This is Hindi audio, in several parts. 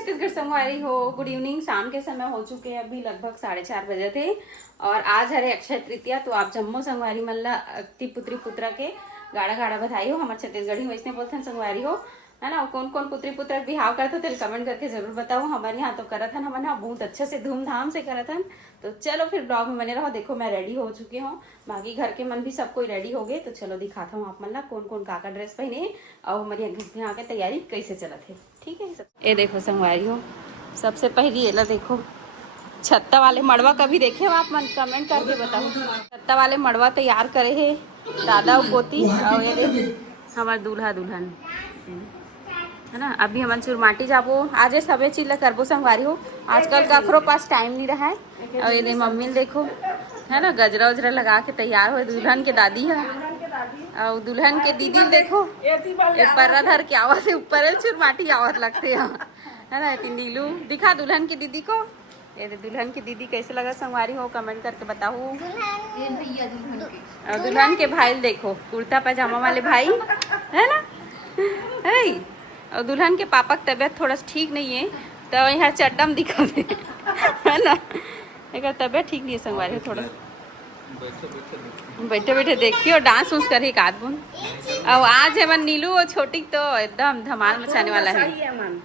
छत्तीसगढ़ संगवारी हो। Good evening. शाम के समय हो चुके हैं, अभी लगभग 4:30 बजे थे और आज हरे अक्षय तृतीया। तो आप जम्मो संगवारी मल्ला अक्ति पुत्री पुत्रा के गाड़ा गाड़ा बधाई हो। हमारे छत्तीसगढ़ी में इसने बोलते हैं संगवारी हो, है ना। कौन कौन पुत्री पुत्र बिहाव करते थे कमेंट करके जरूर बताओ। हमारे यहाँ तो करत हन, हमारे यहाँ बहुत अच्छे से धूमधाम से करत हन। तो चलो फिर ब्लॉग में बने रहो। देखो मैं रेडी हो चुकी हूँ, बाकी घर के मन भी सब कोई रेडी हो गए। तो चलो दिखाता हूँ आप मन ला कौन कौन का ड्रेस पहने और हमारे यहाँ के तैयारी कैसे चलत है। ठीक है, ये देखो संगवारी हो। सबसे पहली ये ला देखो, छत्ता वाले मड़वा कभी देखे हो आप मन कमेंट करके बताओ। छत्ता वाले मड़वा तैयार करे है दादा और पोती और ये देखो हमार दूल्हा दुल्हन, है ना। अभी हम चुरमाटी जाबो, आज सबे चीज ला करबो संगवारी हो। आजकल ककरो पास टाइम नहीं रहा है। और ये मम्मी देखो, है ना, गजरा उजरा लगा के तैयार हो। दुल्हन के दादी है और दुल्हन के दीदी देखो पर्रा धर के आवत है, ऊपर चुरमाटी आवत लगते है ना। नीलू दिखा दुल्हन की दीदी को। ये दुल्हन की दीदी कैसे लगा संगवारी हो कमेंट करके बताओ। और दुल्हन के भाई देखो, कुर्ता पैजामा वाले भाई, है ना। और दुल्हन के पापा की तबीयत थोड़ा ठीक नहीं है तो यहाँ चड्डम दिखा दे, है ना। एक तबीयत ठीक नहीं है संगवारी, थोड़ा बैठे बैठे देखियो डांस उस कर एक आदमी। और आज है मन नीलू और छोटी तो एकदम धमाल मचाने वाला है।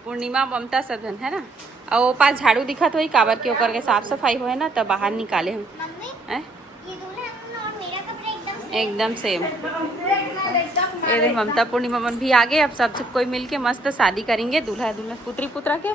पूर्णिमा ममता सदन, है ना। और वो पास झाड़ू दिखा तो वही काबर के ओकर के साफ सफाई हो, है ना, तब बाहर निकाले हम एकदम सेम। ये ममता पूर्णिमा मन भी आगे। अब सब कोई मिलके मस्त शादी करेंगे दूल्हा दुल्हन पुत्री पुत्रा के।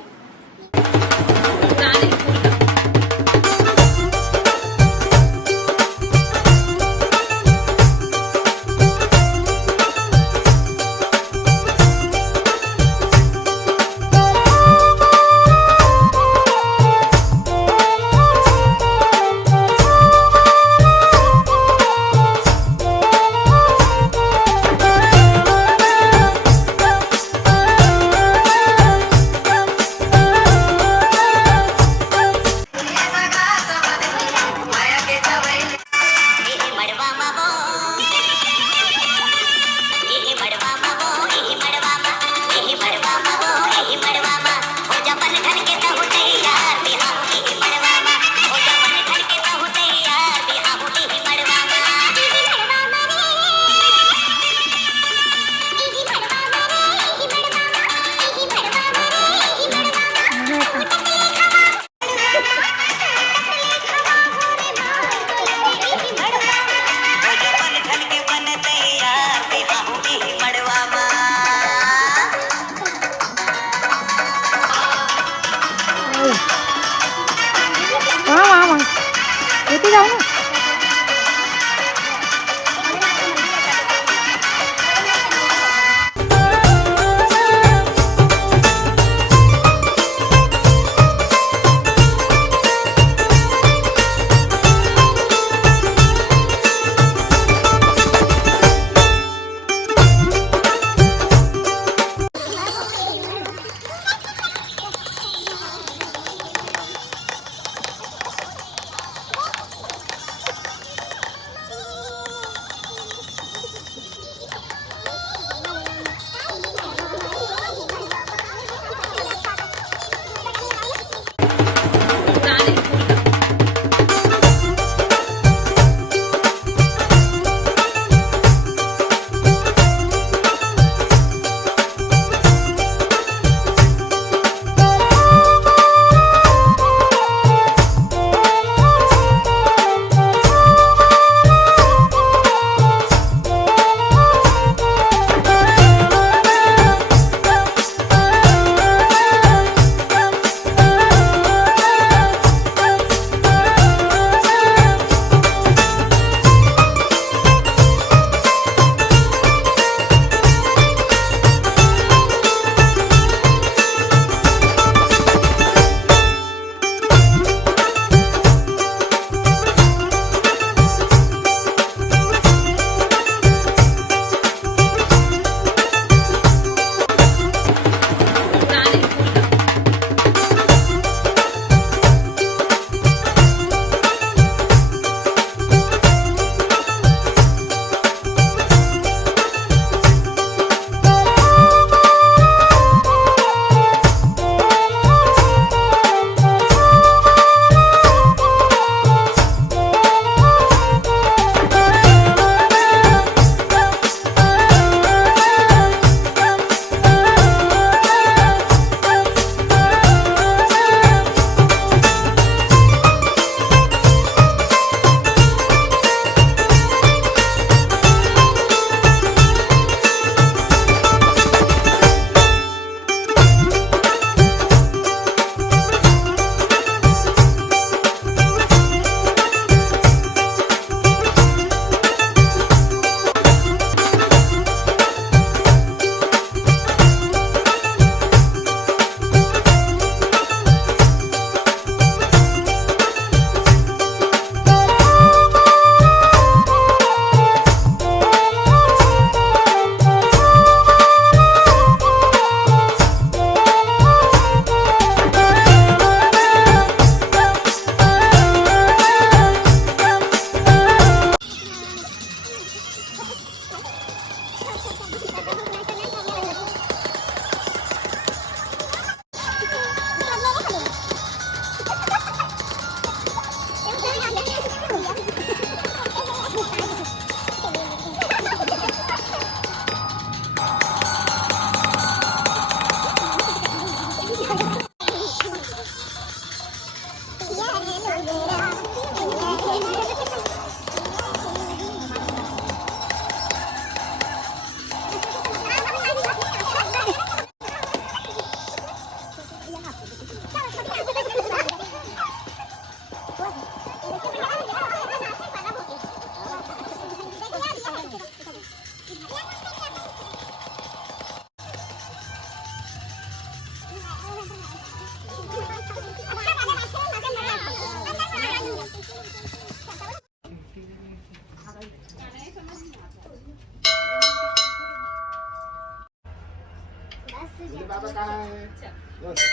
ओके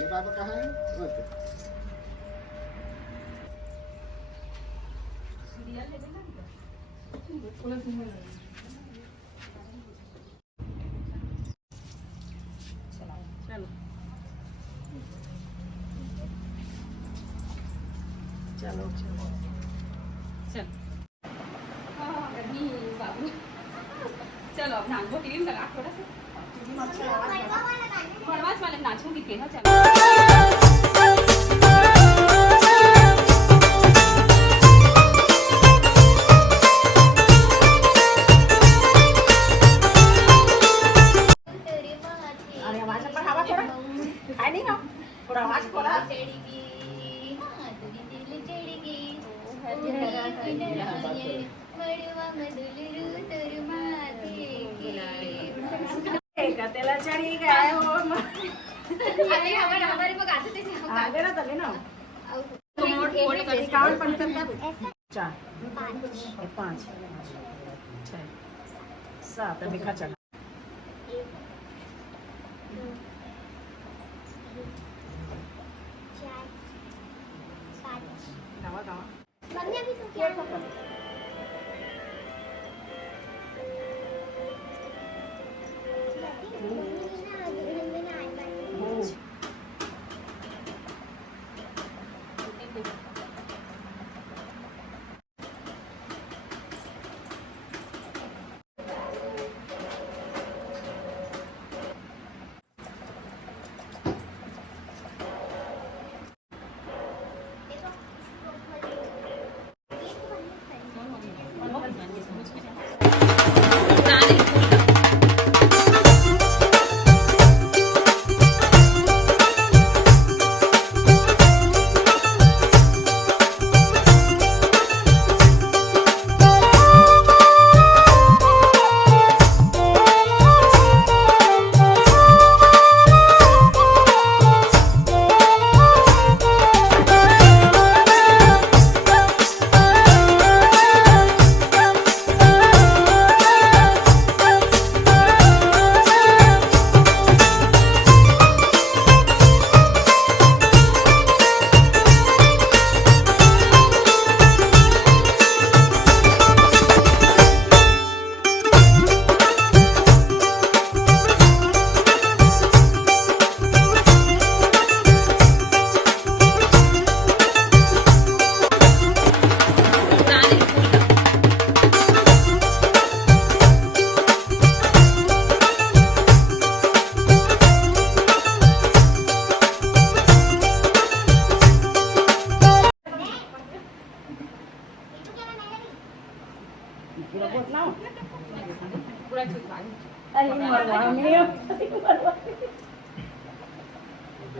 ये बाबा कहाँ है ओके चलो चलो चल बाबू चलो अब नाचो क्रीम लगा थोड़ा सा मड़वाज वाले नाचूंगी फिर चलो अरे आवाज पर हवा थोड़ा खाई नहीं ना थोड़ा आवाज थोड़ा त्याला चढ़ी गए हो अरे हमारे मग आते थे हम आगे ना तले ना मोड़ कर काउंट पण करता 4 5 6 7 अभी खा चला गावा गावा मम्मी अभी तो क्या पूरा बोल ना पूरा छुपा अरे मरवा में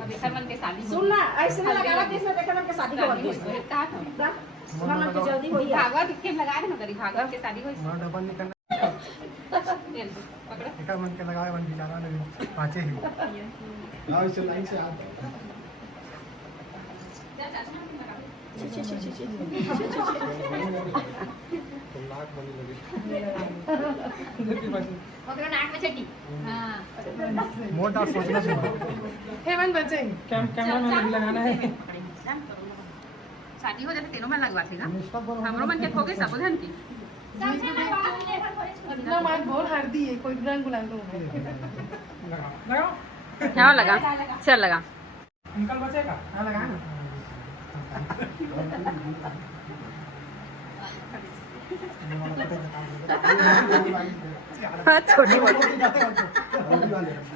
अभी हरमन के शादी सुन ना ऐसे ना लगावा कैसे देखना के शादी हो गई कहा था सुना के जल्दी होई भागवा कितने लगा दे ना करी भागवा के शादी होई ना डबल निकलना पकड़ एका मन के लगाए मन बिचारा नहीं पाचे ही आओ इसे लाइन से आ तो लाख बनी लगे ओके नाक में छटी हां मोटा सोचना चाहिए हेवन बचे कैमरा में भी लगाना है शादी हो जाते तीनों में लगवा देगा निष्ठा बोलो हमरो मन के खोगे साबुधान की इतना बात बोल हर दी है कोई रंग बुलांग लगाओ क्या लगा चल लगा अंकल बचेगा हां लगा ना छोटी बात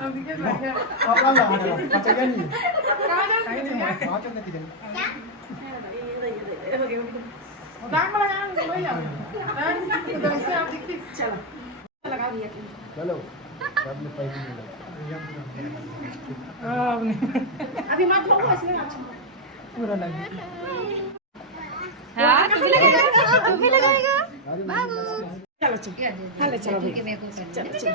अभी के लगा आप लगा पचेगा नहीं कहीं नहीं बात नहीं की दाग में लगा लो यार उधर से आप देखिए चलो लगा दिया चलो सब ने पैसे मिला अभी मत लो इसमें पूरा लग हां तू भी लगाएगा बाबू चलो चलो चलो ठीक है मेरे को चलो चलो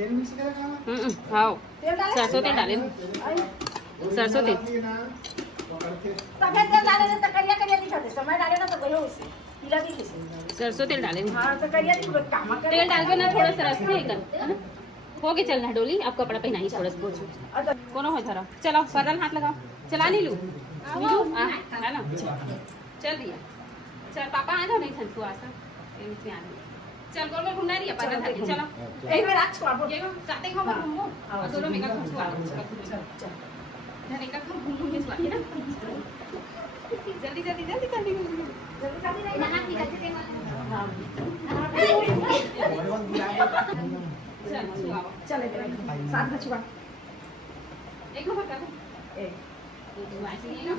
तेल मिक्स करेगा हाँ तेल डाले सरसों तेल डाले सरसों तेल तबे तेल डाले तो करिया करिया दिखाते समय डाले ना तो गयो उसे पीला भी किसे सरसों तेल डाले हाँ तो करिया दिख काम कर तेल डाल के ना थोड़ा सा रस है ना हो गई चलना डोली आप कपड़ा पहना ही थोड़ा सा कोनो हो धरा चलो फरल हाथ लगाओ चला नहीं लू है ना चल दिया चल पापा आ जाओ नहीं खनसू आसा इसमें आ चल गोल गोल घूमना रही है पापा था चलो एक बार आग छोड़ ये साथे को घूमो और दोनों मेगा खनसू आ धने का घूम घूम के स्वादी ना जल्दी जल्दी जल्दी जल्दी जल्दी नहीं नहा के करते थे चल छुआओ चले साथ में छुआ एक नंबर कर एक ऐसे नहीं ना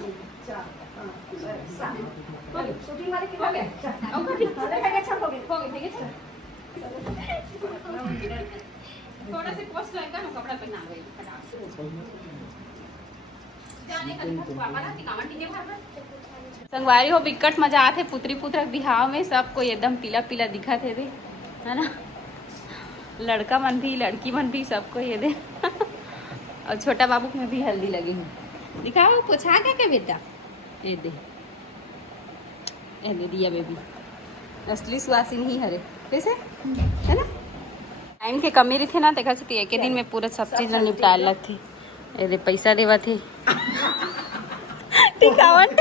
4 5 6 7 शूटिंग वाले की हो गए ओके अच्छा हो गए ठीक है थोड़ा से पोस्ट लगा ना कपड़ा पहना लो फटाक जाने का पापा ना कामन टिके भर संगवारी हो बिकट मजा आथे पुत्री पुत्रक बिहाव में सबको एकदम पीला पीला दिखा थे दे है ना लड़का मन भी लड़की मन भी सबको ये दे और छोटा बाबू में भी हल्दी लगी हुई दिखाओ पूछा क्या बेटा ये दे दिया बेबी असली सुहासिन ही हरे कैसे है ना टाइम के कमी रही थे ना देखा सकती एक दिन में पूरा सब चीज निपटा लग थी ये दे पैसा देवा थे टिकावन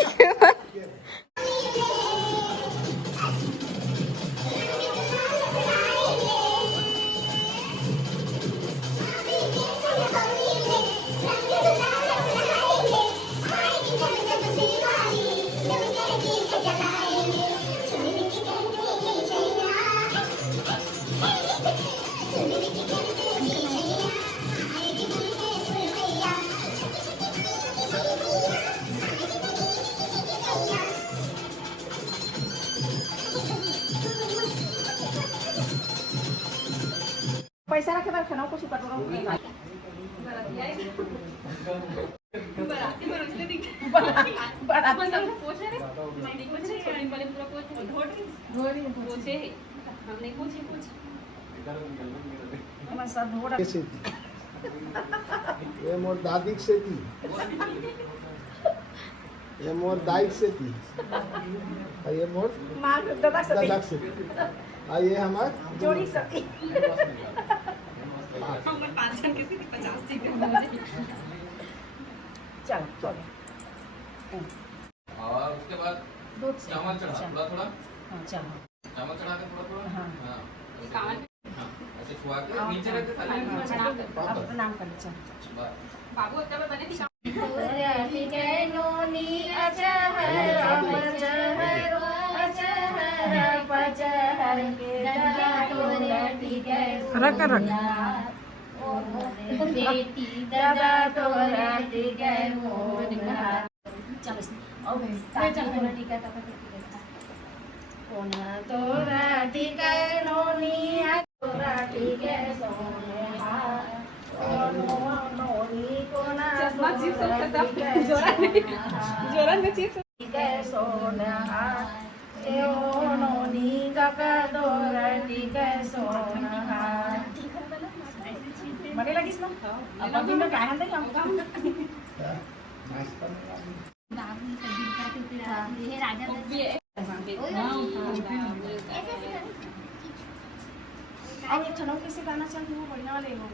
पैसा रखे बार खाना कुछ कर रहा हूं ये मोर दादी से थी ये मोर दाई से थी और ये मोर मां दादा से दादा से और ये हमार जोड़ी सती चल चल और उसके बाद दूध से चावल चढ़ा थोड़ा थोड़ा हां चल चावल चढ़ा के थोड़ा थोड़ा हाँ। हाँ ऐसे छुआ के नीचे रख के थाली में अब प्रणाम कर चल बस बाबू तब बने थी रख रख बेटी दादा तोरा टिके मोर चल ओ चल ठीक है कोना तोरा टिके नोनी तोरा टिके सोने नोनी कोना चश्मा चिप सब जोरन में चिप टिके सोना एओ नोनी गगदोरटी कैसोनहा बने लगीस ना अब अभी मैं गायन दे हम हे राजा अब ये चलो कैसे गाना चलती वो बढ़िया वाले हो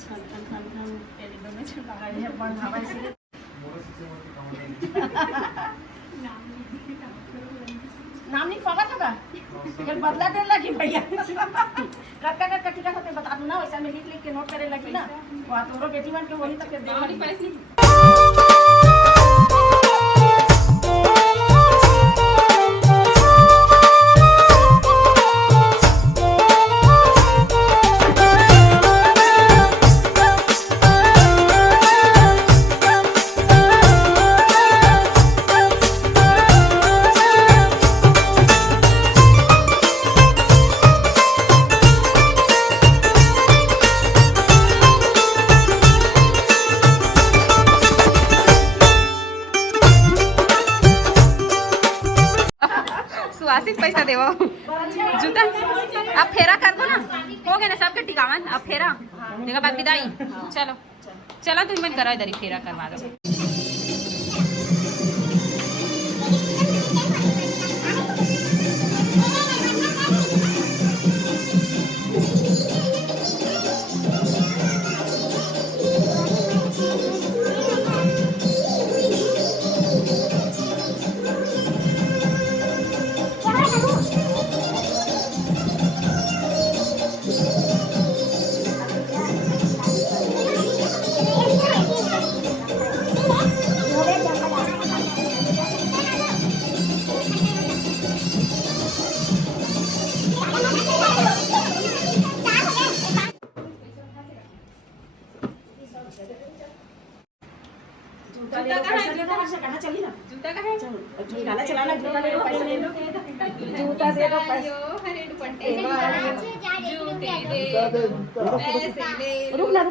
छन छन छन छन टेलीविजन में चल रहा है बन हवा से नाम नहीं पता था फिर बदला दे लगी भैया कटका कटका टीका होते बता दूं ना वैसा में लिख के नोट करे लगी ना वो तोरो बेटी बन के वही तक दे लगी सुहासिक पैसा देवो जूता अब फेरा कर दो ना हो गया ना सबके टिकावन अब फेरा देखा बात विदाई चलो चलो तुम मन करो इधर ही फेरा करवा दो जूता का है गाना चलाना जूता ले लो पैसा ले लो जूता दे दो पैसा हरे दुपट्टे जूते दे पैसे ले रुकना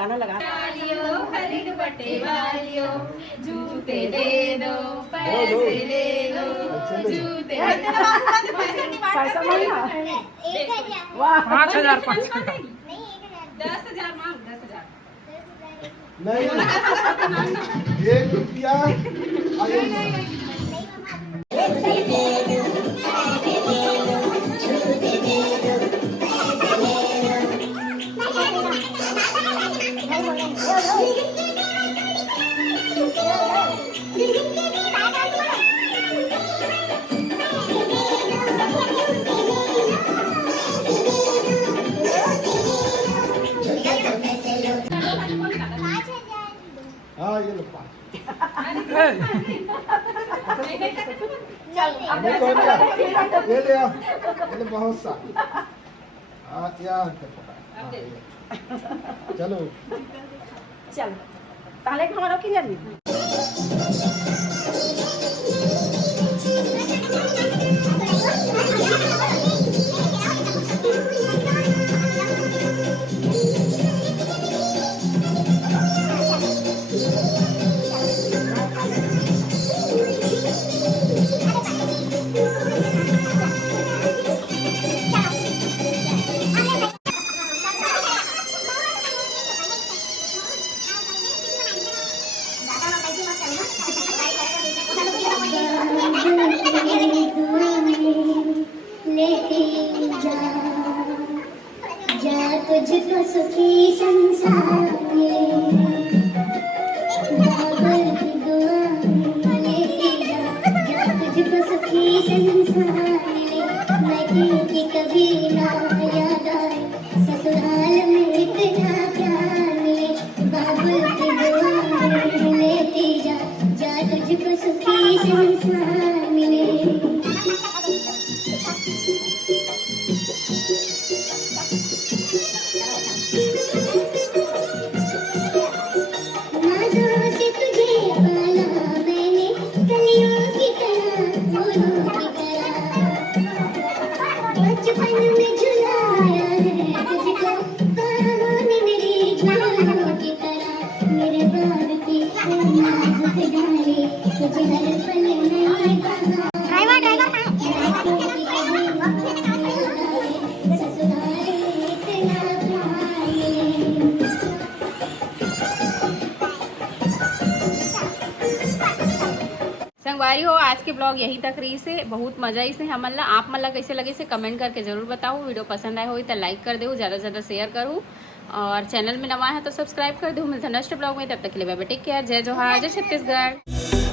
गाना लगा हरे दुपट्टे वालियो जूते दे दो पैसे ले लो जूते पैसा मांगना 1000 वाह 5000 10,000 मांग 10,000 नहीं 1 रुपया हाँ ये लो 5 ये ले आओ ये बहुत सा यार चलो चल ताले के हमारा की जानी तुझको सुखी संसार में बाबर की दुआ लेके जा तुझको सुखी संसार में मैं की कभी ना याद आए ससुराल में इतना प्यार मिले बाबर की दुआ लेके जा तुझको सुखी संसार मिले संगवारी हो, आज के ब्लॉग यही तक रही से। बहुत मजा ही से हमला। आप मल्ला कैसे लगे से कमेंट करके जरूर बताओ। वीडियो पसंद आए हो तो लाइक कर दो, ज़्यादा से ज़्यादा शेयर करूँ, और चैनल में नवा है तो सब्सक्राइब कर दो। मिलता नेक्स्ट ब्लॉग में, तब तक के लिए बाय बाय, टेक केयर, जय जोहार, जय छत्तीसगढ़।